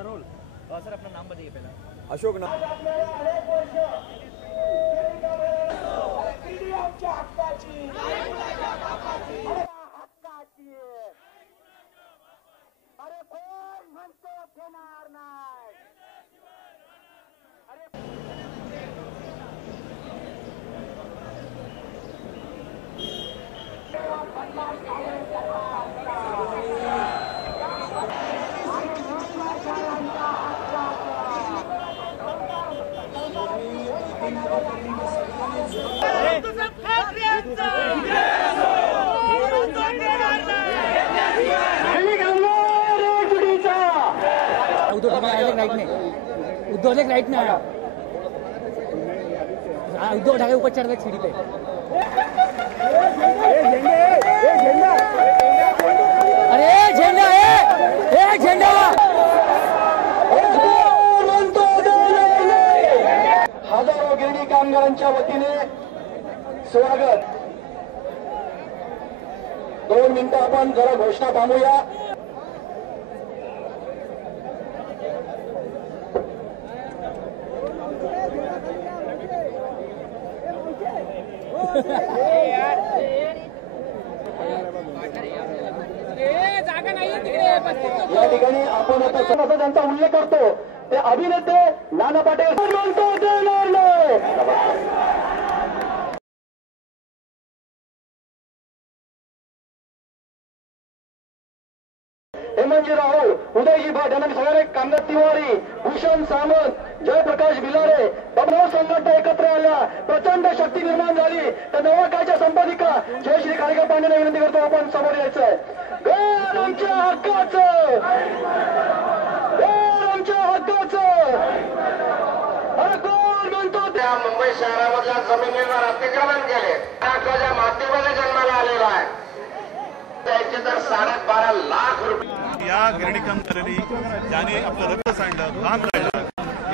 खरोल। Sir अपना नाम बताइए पहला। अशोक नाम। अरे कोण म्हणतो घेणार नाही? उद्धव राइट में आया। उद्धव ठाकरे ऊपर चढ़ गए सीढ़ी पे। अरे झेंडा है, झेंडा। हजारो गिरणी कामगारांच्या वतीने स्वागत। 2 मिनिटं आपण जरा घोषणा थांबूया। या ठिकाणी आपण आता समजा ज्यांचा उल्लेख करतो ते अभिनेते नाना पाटील म्हणतो देणार नाही। हेमंतजी राहुल, उदयजी भट यांना सगळे कामगार तिवारी, भूषण सामंत, जयप्रकाश भिलारे, बबनराव संघटना एकत्र आल्या, प्रचंड शक्ती निर्माण झाली। त्या नवा काळच्या संपादिका जयश्री खाडेकर पांडेंना विनंती करतो आपण समोर यायचंय। घर आमच्या हक्काचं, घर आमच्या हक्काचं। अरे कोण म्हणतो? त्या मुंबई शहरामधल्या जमिनीवर अतिक्रमण केले, त्या हक्काच्या माध्यमाने जन्माला आलेला आहे। त्याचे तर 12.5 लाख रुपये या गिरणी कामगारांनी ज्याने आपलं रक्त सांडलं, घाम काढला,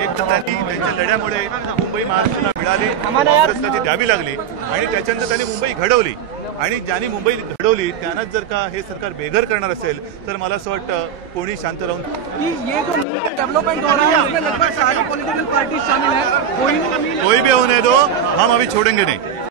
एक तर त्यांनी त्यांच्या लढ्यामुळे मुंबई महाराष्ट्राला मिळाली, काँग्रेसला ती द्यावी लागली आणि त्याच्यानंतर त्यांनी मुंबई घडवली। आणि ज्यांनी मुंबई घडवली त्यांनाच जर का हे सरकार बेघर करणार असेल तर मला असं वाटतं कोणी शांत राहून डेवलपमेंट हो रहा है उसमें लगभग सारी पॉलिटिकल पार्टी शामिल है। कोई भी होने दो, हम अभी छोड़ेंगे नहीं।